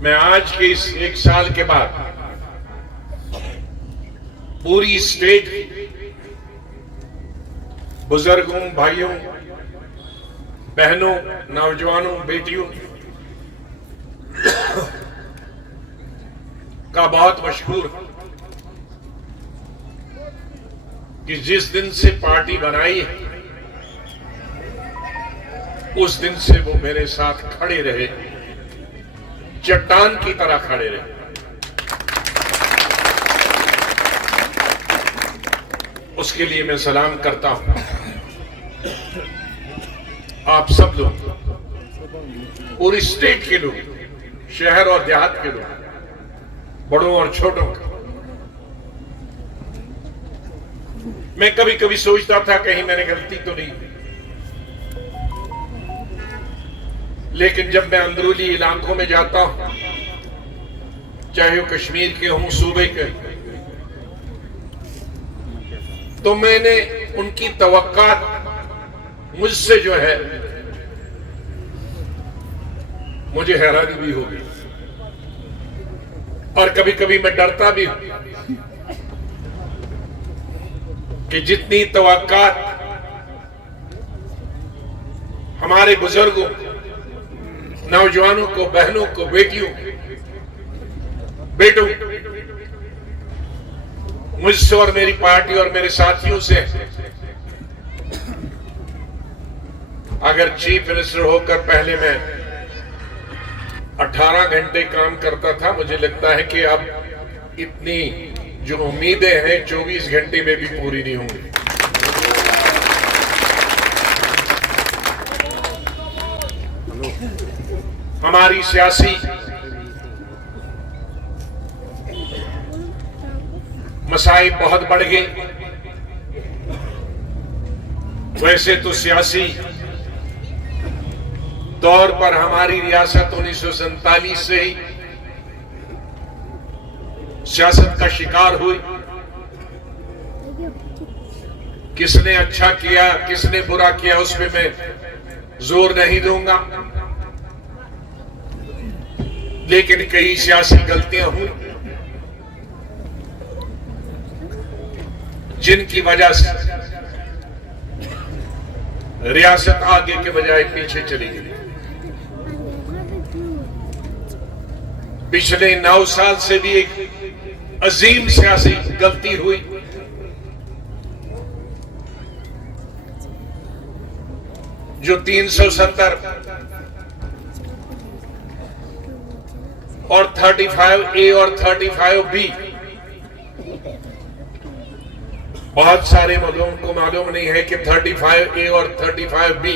मैं आज के इस एक साल के बाद पूरी स्टेट बुजुर्गों, भाइयों, बहनों, नौजवानों, बेटियों का बहुत मशहूर कि जिस दिन से पार्टी बनाई है उस दिन से वो मेरे साथ खड़े रहे, चट्टान की तरह खड़े रहे। उसके लिए मैं सलाम करता हूं आप सब लोग, पूरी स्टेट के लोग, शहर और देहात के लोग, बड़ों और छोटों का। मैं कभी कभी सोचता था कहीं मैंने गलती तो नहीं, लेकिन जब मैं अंदरूनी इलाकों में जाता हूं, चाहे वो कश्मीर के हों, सूबे के, तो मैंने उनकी तवक्कात मुझसे जो है मुझे हैरानी भी होगी और कभी कभी मैं डरता भी हूं कि जितनी तवक्कात हमारे बुजुर्गों, नौजवानों को, बहनों को, बेटियों, बेटों मुझसे और मेरी पार्टी और मेरे साथियों से, अगर चीफ मिनिस्टर होकर पहले मैं 18 घंटे काम करता था, मुझे लगता है कि अब इतनी जो उम्मीदें हैं 24 घंटे में भी पूरी नहीं होंगी। हमारी सियासी मसाइब बहुत बढ़ गए। वैसे तो सियासी तौर पर हमारी रियासत 1947 से ही सियासत का शिकार हुई। किसने अच्छा किया, किसने बुरा किया, उसमें मैं जोर नहीं दूंगा, लेकिन कई सियासी गलतियां हुई जिनकी वजह से रियासत आगे के बजाय पीछे चली गई। पिछले 9 साल से भी एक अजीम सियासी गलती हुई जो 370 और 35A और 35B, बहुत सारे लोगों को मालूम नहीं है कि 35A और 35B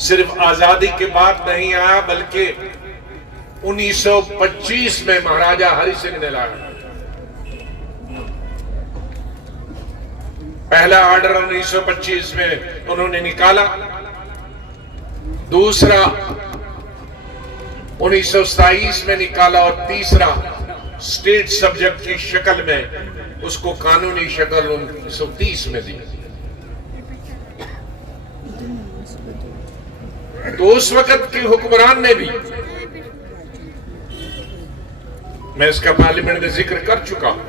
सिर्फ आजादी के बाद नहीं आया, बल्कि 1925 में महाराजा हरि सिंह ने लाया। पहला ऑर्डर 1925 में उन्होंने निकाला, दूसरा 1927 में निकाला और तीसरा स्टेट सब्जेक्ट की शक्ल में उसको कानूनी शक्ल 1930 में दी। तो उस वक्त के हुक्मरान ने भी, मैं इसका पार्लियामेंट में जिक्र कर चुका हूं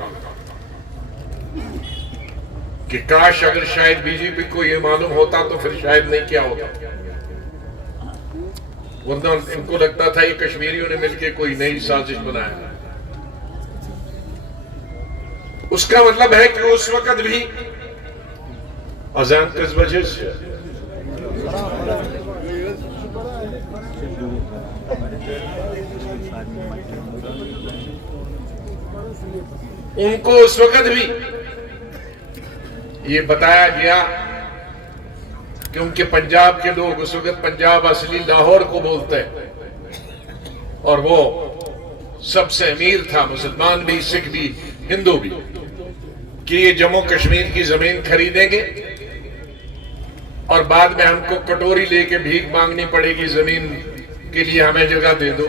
कि काश अगर शायद बीजेपी को यह मालूम होता तो फिर शायद नहीं किया होता, वरना इनको लगता था ये कश्मीरियों ने मिलकर कोई नई साजिश बनाया। उसका मतलब है कि उस वक्त भी अजान किस वजह से, उनको उस वक्त भी ये बताया गया कि उनके पंजाब के लोग, उस वक्त पंजाब असली लाहौर को बोलते हैं और वो सबसे अमीर था, मुसलमान भी, सिख भी, हिंदू भी, कि ये जम्मू कश्मीर की जमीन खरीदेंगे और बाद में हमको कटोरी लेके भीख मांगनी पड़ेगी, जमीन के लिए हमें जगह दे दो।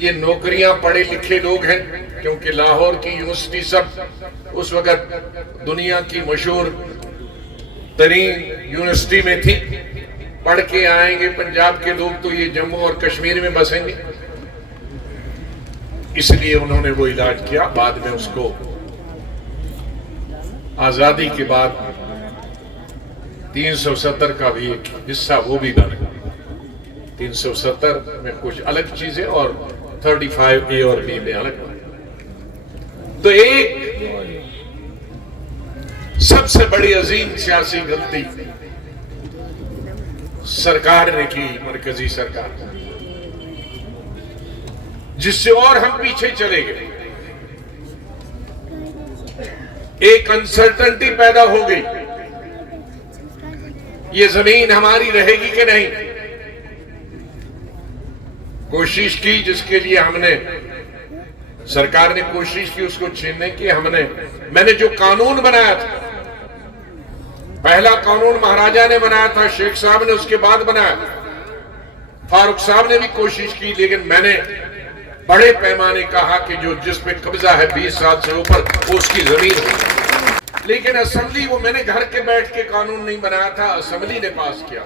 ये नौकरियां पढ़े लिखे लोग हैं, क्योंकि लाहौर की यूनिवर्सिटी सब उस वक्त दुनिया की मशहूर तरीन यूनिवर्सिटी में थी, पढ़ के आएंगे पंजाब के लोग तो ये जम्मू और कश्मीर में बसेंगे। इसलिए उन्होंने वो इलाज किया। बाद में उसको आजादी के बाद 370 का भी एक हिस्सा वो भी बन गया। 370 में कुछ अलग चीजें और 35A और B में अलग। तो एक सबसे बड़ी अजीम सियासी गलती सरकार ने की, मरकजी सरकार, जिससे और हम पीछे चले गए। एक अनसर्टेनिटी पैदा हो गई, ये जमीन हमारी रहेगी कि नहीं। कोशिश की, जिसके लिए हमने, सरकार ने कोशिश की उसको छीनने की। मैंने जो कानून बनाया था, पहला कानून महाराजा ने बनाया था, शेख साहब ने उसके बाद बनाया, फारूक साहब ने भी कोशिश की, लेकिन मैंने बड़े पैमाने कहा कि जो जिस पे कब्जा है 20 साल से ऊपर, वो उसकी जमीन हो। लेकिन असेंबली, वो मैंने घर के बैठ के कानून नहीं बनाया था, असेंबली ने पास किया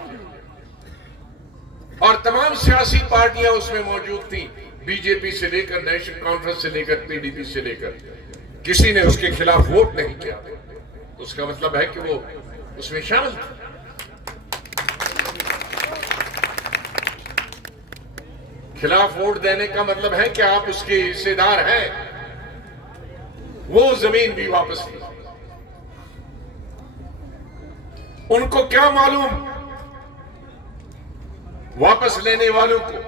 और तमाम सियासी पार्टियां उसमें मौजूद थी, बीजेपी से लेकर नेशनल कॉन्फ्रेंस से लेकर पीडीपी से लेकर, किसी ने उसके खिलाफ वोट नहीं किया। उसका मतलब है कि वो उसमें शामिल था। खिलाफ वोट देने का मतलब है कि आप उसके हिस्सेदार हैं। वो जमीन भी वापस ली। उनको क्या मालूम, वापस लेने वालों को,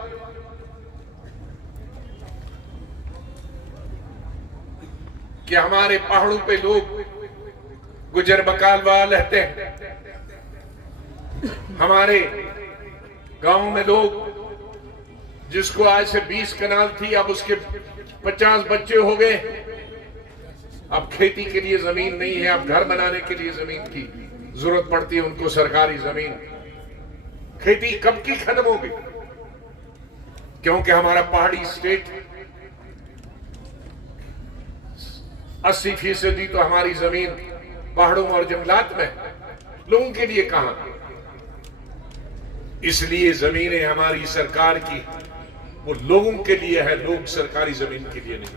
कि हमारे पहाड़ों पे लोग गुजर बकाल वाले रहते हैं, हमारे गांव में लोग, जिसको आज से 20 कनाल थी, अब उसके 50 बच्चे हो गए, अब खेती के लिए जमीन नहीं है, अब घर बनाने के लिए जमीन की जरूरत पड़ती है उनको, सरकारी जमीन। खेती कब की खत्म होगी? क्योंकि हमारा पहाड़ी स्टेट 80% तो हमारी जमीन पहाड़ों और जंगलात में, लोगों के लिए कहां। इसलिए जमीनें हमारी सरकार की वो लोगों के लिए है, लोग सरकारी जमीन के लिए नहीं।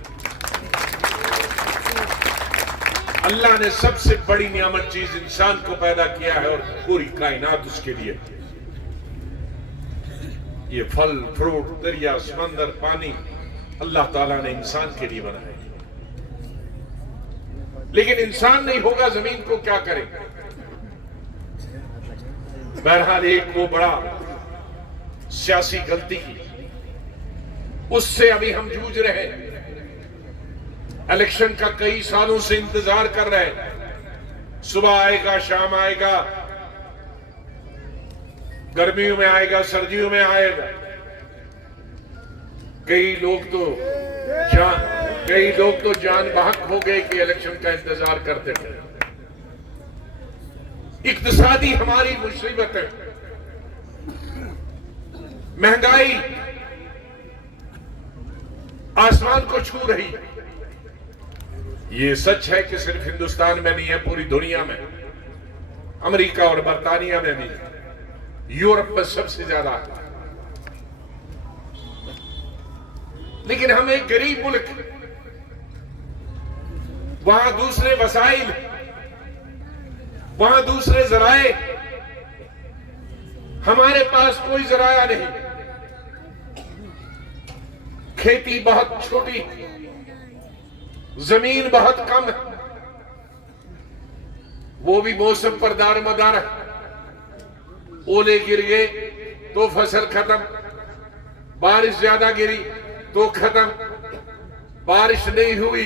अल्लाह ने सबसे बड़ी नियामत चीज इंसान को पैदा किया है और पूरी कायनात उसके लिए। ये फल फ्रूट, दरिया, समंदर, पानी अल्लाह ताला ने इंसान के लिए बनाया। लेकिन इंसान नहीं होगा, जमीन को क्या करे? बहरहाल एक वो बड़ा सियासी गलती की, उससे अभी हम जूझ रहे हैं। इलेक्शन का कई सालों से इंतजार कर रहे हैं। सुबह आएगा, शाम आएगा, गर्मियों में आएगा, सर्दियों में आएगा। कई लोग तो जान बहक हो गए कि इलेक्शन का इंतजार करते थे। इक्तिसादी हमारी मुसीबत है, महंगाई आसमान को छू रही। ये सच है कि सिर्फ हिंदुस्तान में नहीं है, पूरी दुनिया में, अमेरिका और बर्तानिया में भी, यूरोप में सबसे ज्यादा है। लेकिन हम एक गरीब मुल्क, वहां दूसरे वसाइल, वहां दूसरे जराए, हमारे पास कोई जराया नहीं। खेती बहुत छोटी, जमीन बहुत कम है, वो भी मौसम पर दारमदार है। ओले गिर गए तो फसल खत्म, बारिश ज्यादा गिरी तो खत्म, बारिश नहीं हुई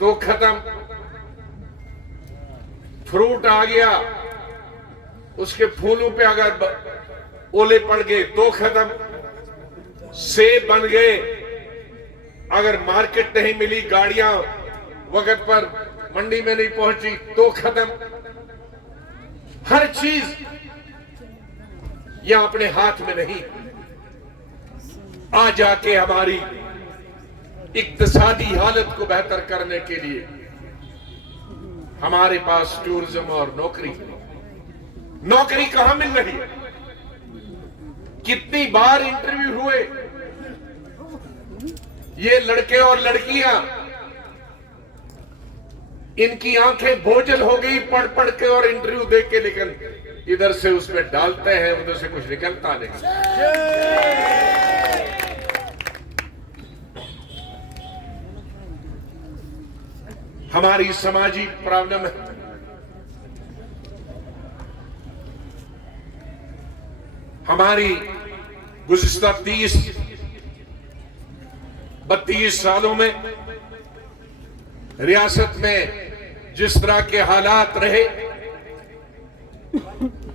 तो खत्म। फ्रूट आ गया, उसके फूलों पे अगर ओले पड़ गए तो खत्म। सेब बन गए, अगर मार्केट नहीं मिली, गाड़ियां वक्त पर मंडी में नहीं पहुंची तो खत्म। हर चीज यह अपने हाथ में नहीं, आ जाके हमारी इक्तिसादी हालत को बेहतर करने के लिए हमारे पास टूरिज्म और नौकरी कहां मिल रही है? कितनी बार इंटरव्यू हुए ये लड़के और लड़कियां, इनकी आंखें बोझल हो गई पढ़ पढ़ के और इंटरव्यू देख के, लेकिन इधर से उसमें डालते हैं, उधर से कुछ निकलता नहीं। हमारी सामाजिक प्रॉब्लम है, हमारी गुज़िश्ता 30-32 सालों में रियासत में जिस तरह के हालात रहे,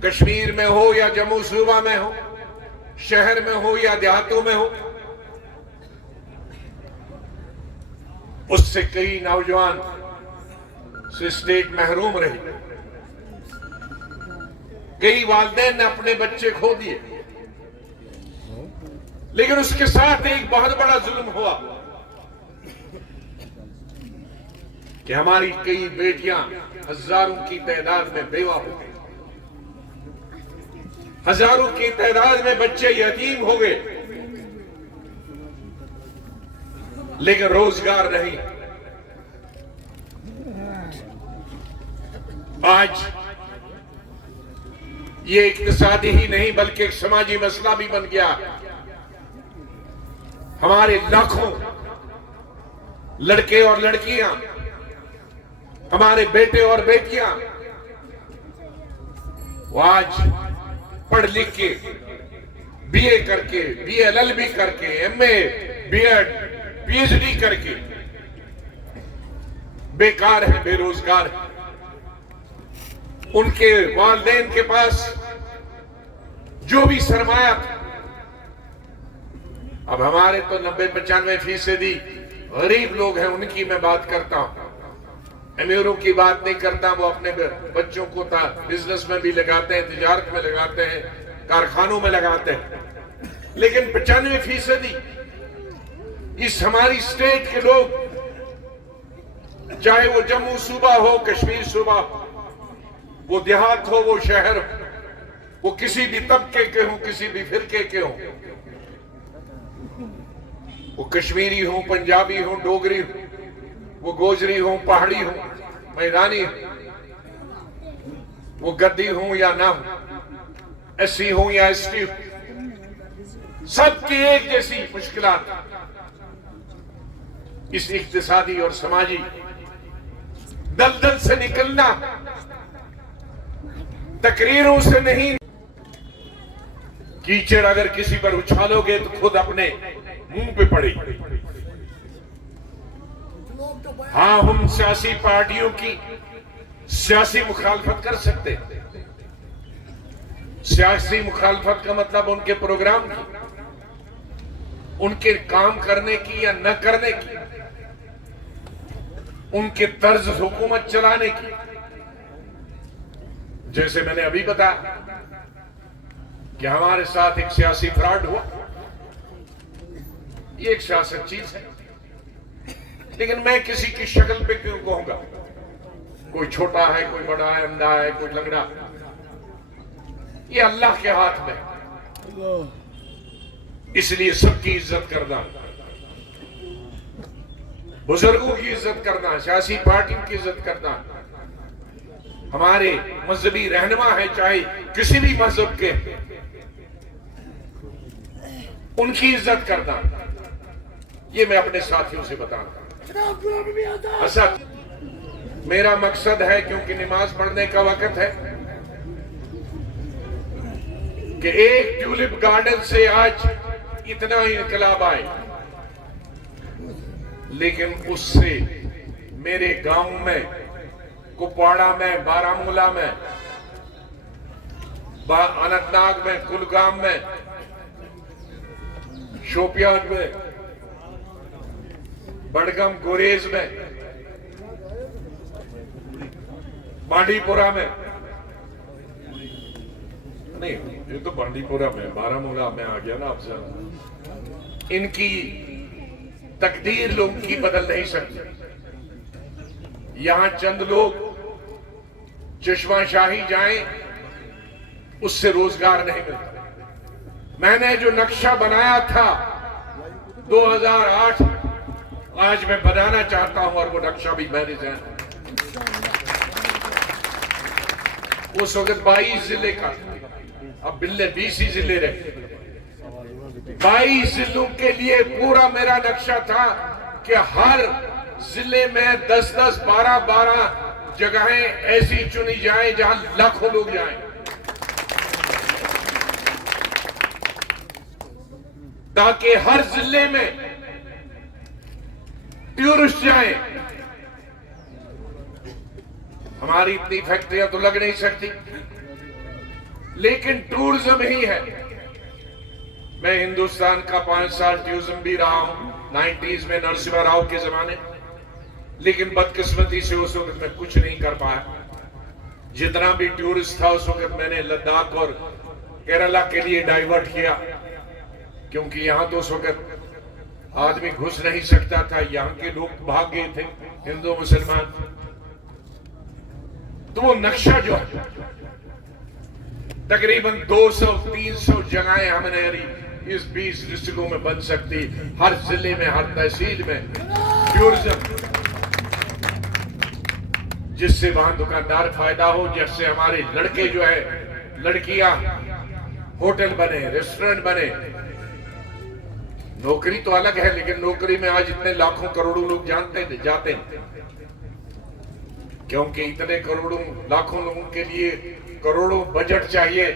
कश्मीर में हो या जम्मू सूबा में हो, शहर में हो या देहातों में हो, उससे कई नौजवान से स्टेट महरूम रहे। कई वालिदैन ने अपने बच्चे खो दिए, लेकिन उसके साथ एक बहुत बड़ा जुल्म हुआ कि हमारी कई बेटियां हजारों की तादाद में बेवा हो गई, हजारों की तादाद में बच्चे यतीम हो गए, लेकिन रोजगार नहीं। आज ये इक्तिसादी ही नहीं बल्कि एक समाजी मसला भी बन गया। हमारे लाखों लड़के और लड़कियां, हमारे बेटे और बेटियां वो आज पढ़ लिख के, बीए करके, बीएलएलबी करके, एमए, बीएड, पीएचडी करके बेकार है, बेरोजगार है। उनके वालिदैन के पास जो भी सरमाया था, अब हमारे तो 90-95% गरीब लोग हैं, उनकी मैं बात करता हूं, अमीरों की बात नहीं करता। वो अपने बच्चों को बिजनेस में भी लगाते हैं, तिजारत में लगाते हैं, कारखानों में लगाते हैं, लेकिन 95% इस हमारी स्टेट के लोग, चाहे वो जम्मू सूबा हो, कश्मीर सूबा हो, वो देहात हो, वो शहर हो, वो किसी भी तबके के हो, किसी भी फिरके के हो, वो कश्मीरी हो, पंजाबी हो, डोगरी हो, वो गोजरी हो, पहाड़ी हो, मैदानी हो, वो गद्दी हो या ना हो, एससी हो या एसटी हो, सबकी एक जैसी मुश्किलात। इस इक्तिसादी और समाजी दलदल से निकलना तकरीरों से नहीं। कीचड़ अगर किसी पर उछालोगे तो खुद अपने मुंह पे पड़ेगी। हाँ, हम सियासी पार्टियों की सियासी मुखालफत कर सकते हैं। सियासी मुखालफत का मतलब उनके प्रोग्राम की, उनके काम करने की या न करने की, उनके तर्ज हुकूमत चलाने की। जैसे मैंने अभी बताया कि हमारे साथ एक सियासी फ्रॉड हुआ, ये एक सियासत चीज है, लेकिन मैं किसी की शक्ल पे क्यों कहूंगा? कोई छोटा है, कोई बड़ा है, अंधा है, कोई लंगड़ा, ये अल्लाह के हाथ में। इसलिए सबकी इज्जत करना, बुजुर्गों की इज्जत करना, सियासी पार्टियों की इज्जत करना, हमारे मजहबी रहनुमा है चाहे किसी भी मजहब के, उनकी इज्जत करना, ये मैं अपने साथियों से बताता हूं। असद मेरा मकसद है, क्योंकि नमाज पढ़ने का वक्त है, कि एक ट्यूलिप गार्डन से आज इतना इनकलाब आए, लेकिन उससे मेरे गांव में, कुपवाड़ा में, बारामूला में, अनंतनाग में, कुलगाम में, शोपियान में, बड़गम गुरेज में, बांडीपुरा में, नहीं ये तो बांडीपुरा में, बारामूला में आ गया ना आपसे। इनकी तकदीर लोग की बदल नहीं सकती। यहां चंद लोग चश्मा शाही जाएं, उससे रोजगार नहीं मिलता। मैंने जो नक्शा बनाया था 2008, आज मैं बनाना चाहता हूं और वो नक्शा भी मैंने जाना। उस वक्त 22 जिले का, अब बिल्ले 20 ही जिले रहे। 22 जिलों के लिए पूरा मेरा नक्शा था कि हर जिले में 10-10, 12-12 जगहें ऐसी चुनी जाएं जहां लाखों लोग जाएं, ताकि हर जिले में टूरिस्ट जाएं। हमारी इतनी फैक्ट्रियां तो लग नहीं सकती, लेकिन टूरिज्म ही है। मैं हिंदुस्तान का 5 साल टूरिज्म भी रहा हूं 90s में, नरसिम्हा राव के जमाने, लेकिन बदकिस्मती से उस वक्त मैं कुछ नहीं कर पाया। जितना भी टूरिस्ट था उस वक्त मैंने लद्दाख और केरला के लिए डाइवर्ट किया, क्योंकि यहां तो उस वक्त आदमी घुस नहीं सकता था, यहां के लोग भाग गए थे, हिंदू मुसलमान। तो वो नक्शा जो है तकरीबन 200-300 जगहें हमने इस 20 डिस्ट्रिक्टों में बन सकती, हर जिले में, हर तहसील में टूरिज्म, जिससे वहां दुकानदार फायदा हो, जिससे हमारे लड़के जो है, लड़कियां होटल बने, रेस्टोरेंट बने। नौकरी तो अलग है, लेकिन नौकरी में आज इतने लाखों करोड़ों लोग जाते हैं, क्योंकि इतने करोड़ों लाखों लोगों के लिए करोड़ों बजट चाहिए।